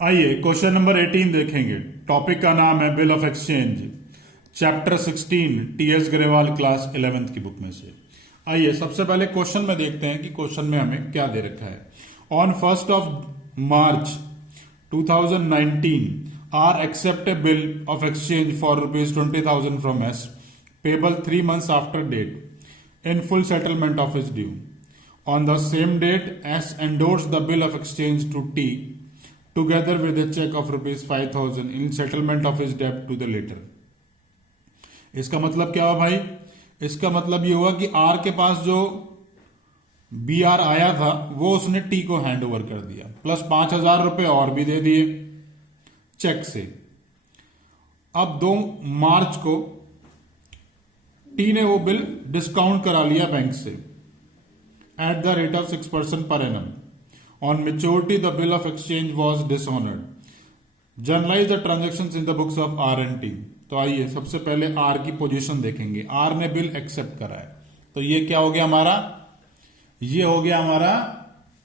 आइए question number 18 देखेंगे। Topic का नाम है bill of exchange, chapter 16, TS Grewal class 11th की बुक में से। आइए सबसे पहले क्वेश्चन में देखते हैं कि क्वेश्चन में हमें क्या दे रखा है। On 1st of March 2019 R accept a bill of exchange for ₹20,000 from S, payable 3 months after date, in full settlement of is due. On the same date, S endorsed the bill of exchange to T, together with a check of ₹5,000 in settlement of his debt to the latter. इसका मतलब क्या हुआ भाई? इसका मतलब ये हुआ कि R के पास जो BR आया था वो उसने T को हैंड ओवर कर दिया, प्लस 5,000 रुपए और भी दे दिए चेक से। अब 2 मार्च को T ने वो बिल डिस्काउंट करा लिया बैंक से at the rate of 6% per annum. On maturity, the bill of exchange was dishonored. Journalize the transactions in the books of R and T. तो आइए सबसे पहले R की पोजीशन देखेंगे। R ने बिल एक्सेप्ट करा है, तो ये क्या हो गया हमारा? ये हो गया हमारा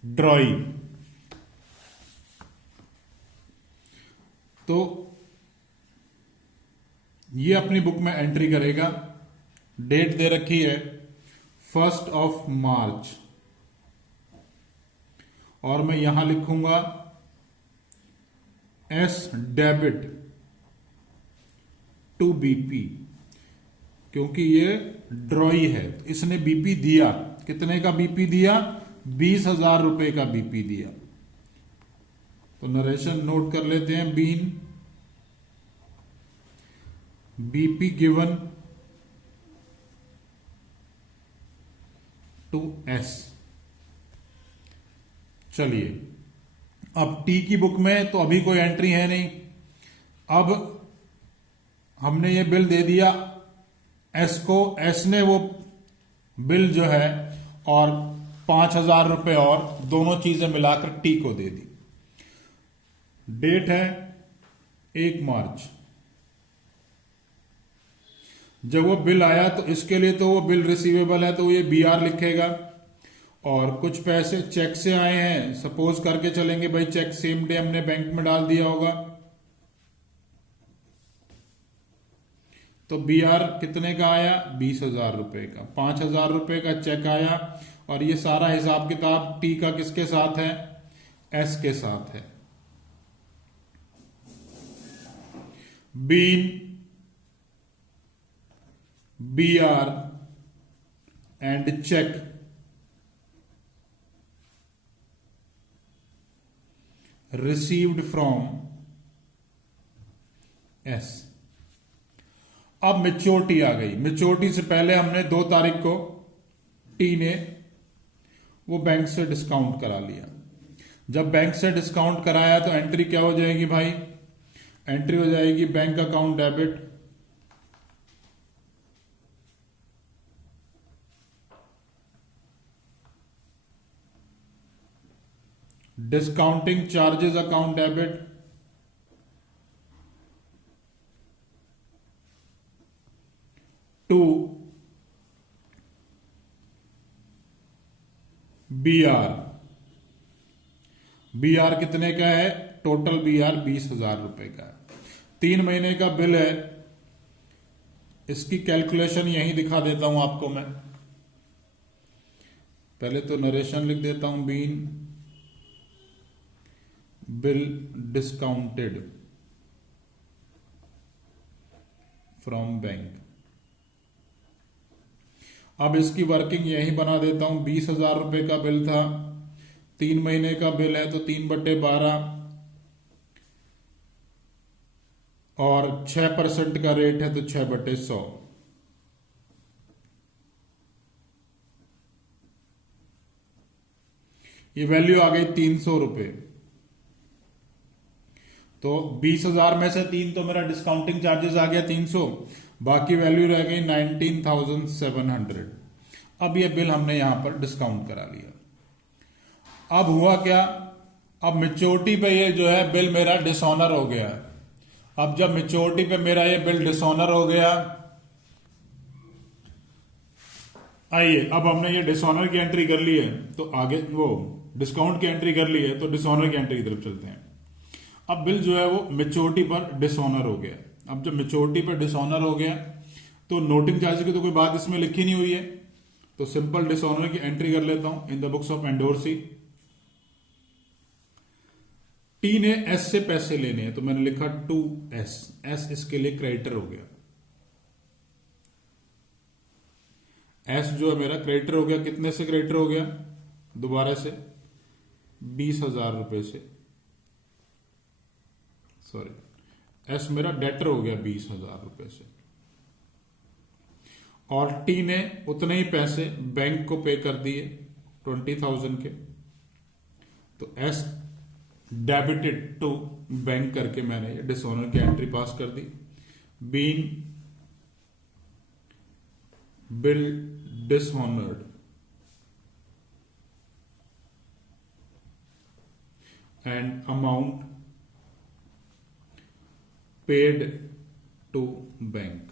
ड्रॉई। तो ये अपनी बुक में एंट्री करेगा। डेट दे रखी है 1st of March, और मैं यहां लिखूंगा एस डेबिट टू बीपी, क्योंकि ये ड्रॉई है। इसने बीपी दिया, कितने का बीपी दिया? 20,000 रुपए का बीपी दिया। तो नरेशन नोट कर लेते हैं। Being BP given to S. चलिए, अब टी की बुक में तो अभी कोई एंट्री है नहीं। अब हमने ये बिल दे दिया एस को, एस ने वो बिल जो है और 5,000 रुपए और दोनों चीजें मिलाकर टी को दे दी। डेट है 1 मार्च। जब वो बिल आया तो इसके लिए तो वो बिल रिसीवेबल है, तो ये BR लिखेगा। और कुछ पैसे चेक से आए हैं, सपोज करके चलेंगे भाई चेक सेम डे हमने बैंक में डाल दिया होगा, तो BR कितने का आया? 20,000 रुपए का। 5,000 रुपए का चेक आया, और ये सारा हिसाब किताब टी का किसके साथ है? एस के साथ है। Being BR and cheque received from S. अब मेच्योरिटी आ गई। मेच्योरिटी से पहले हमने 2 तारीख को टी ने वो बैंक से डिस्काउंट करा लिया। जब बैंक से डिस्काउंट कराया तो एंट्री क्या हो जाएगी भाई? एंट्री हो जाएगी bank account debit discounting charges account debit to BR। BR कितने का है? टोटल BR 20,000 रुपए का है। 3 महीने का बिल है। इसकी कैलकुलेशन यहीं दिखा देता हूं आपको मैं। पहले तो नरेशन लिख देता हूं। Being bill discounted from bank. अब इसकी वर्किंग यही बना देता हूं। 20,000 रुपए का बिल था, 3 महीने का बिल है, तो 3/12 और 6% का रेट है तो 6/100। ये वैल्यू आ गई 300 रुपए। तो 20,000 में से 3 तो मेरा डिस्काउंटिंग चार्जेस आ गया 300, बाकी वैल्यू रह गई 19,700। अब ये बिल हमने यहां पर डिस्काउंट करा लिया। अब हुआ क्या? अब मेच्योरिटी पे ये जो है बिल मेरा डिसऑनर हो गया। अब जब मेच्योरिटी पे मेरा ये बिल डिसऑनर हो गया, आइए अब हमने ये डिसऑनर की एंट्री कर ली है, तो आगे वो डिस्काउंट की एंट्री कर ली है, तो डिसऑनर की एंट्री की तरफ चलते हैं। अब बिल जो है वो मेच्योरिटी पर डिसऑनर हो गया। अब जब मेच्योरिटी पर डिसऑनर हो गया तो नोटिंग चार्ज की तो कोई बात इसमें लिखी नहीं हुई है, तो सिंपल डिसऑनर की एंट्री कर लेता हूं in the books of endorsee. T ने एस से पैसे लेने हैं तो मैंने लिखा टू एस, एस इसके लिए क्रेडिटर हो गया। एस जो है मेरा क्रेडिटर हो गया, कितने से क्रेडिटर हो गया, दोबारा से 20,000 रुपए से, सॉरी एस मेरा डेटर हो गया 20,000 रुपए से। और टी ने उतने ही पैसे बैंक को पे कर दिए 20,000 के, तो एस डेबिटेड टू बैंक करके मैंने ये डिसऑनर की एंट्री पास कर दी। Being bill dishonoured and amount paid to bank.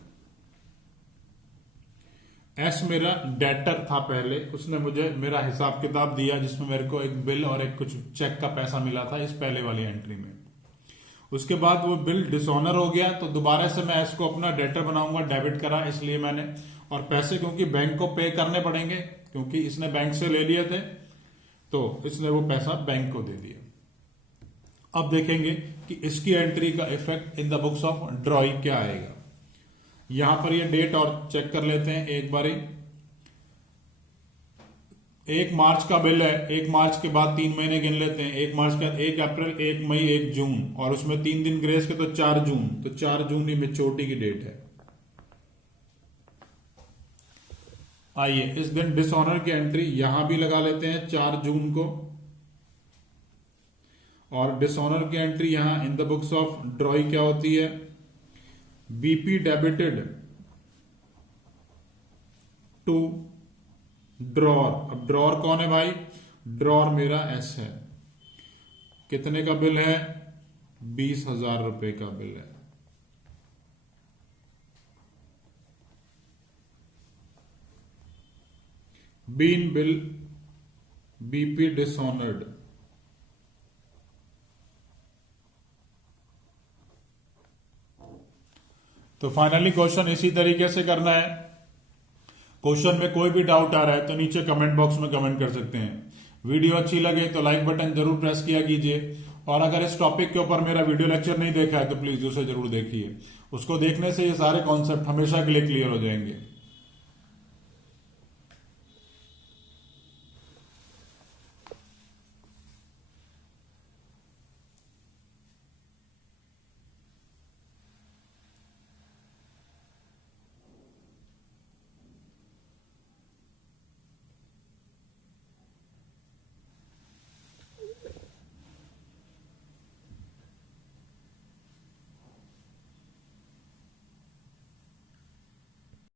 As मेरा डेटर था पहले, उसने मुझे मेरा हिसाब किताब दिया जिसमें मेरे को एक बिल और एक कुछ चेक का पैसा मिला था इस पहले वाली एंट्री में। उसके बाद वो बिल डिसऑनर हो गया तो दोबारा से मैं एस को अपना डेटर बनाऊंगा, डेबिट करा इसलिए मैंने, और पैसे क्योंकि बैंक को पे करने पड़ेंगे क्योंकि इसने बैंक से ले लिए थे तो इसने वो पैसा बैंक को दे दिया। अब देखेंगे कि इसकी एंट्री का effect in the books of drawing क्या आएगा। यहां पर ये डेट और चेक कर लेते हैं एक बारी। 1 मार्च का बिल है, 1 मार्च के बाद 3 महीने गिन लेते हैं, 1 मार्च के बाद 1 अप्रैल, 1 मई, 1 जून, और उसमें 3 दिन ग्रेस के तो 4 जून, तो 4 जून ही मेच्योरिटी की डेट है। आइए इस दिन डिसऑनर की एंट्री यहां भी लगा लेते हैं 4 जून को, और डिसऑनर की एंट्री यहां in the books of drawing क्या होती है, बीपी डेबिटेड टू ड्रॉर। अब ड्रॉर कौन है भाई, ड्रॉर मेरा एस है। कितने का बिल है, 20,000 रुपए का बिल है। बीन बिल बीपी डिसऑनर्ड, तो फाइनली क्वेश्चन इसी तरीके से करना है। क्वेश्चन में कोई भी डाउट आ रहा है तो नीचे कमेंट बॉक्स में कमेंट कर सकते हैं। वीडियो अच्छी लगे तो लाइक बटन जरूर प्रेस किया कीजिए, और अगर इस टॉपिक के ऊपर मेरा वीडियो लेक्चर नहीं देखा है तो प्लीज उसे जरूर देखिए। उसको देखने से ये सारे कॉन्सेप्ट हमेशा के लिए क्लियर हो जाएंगे।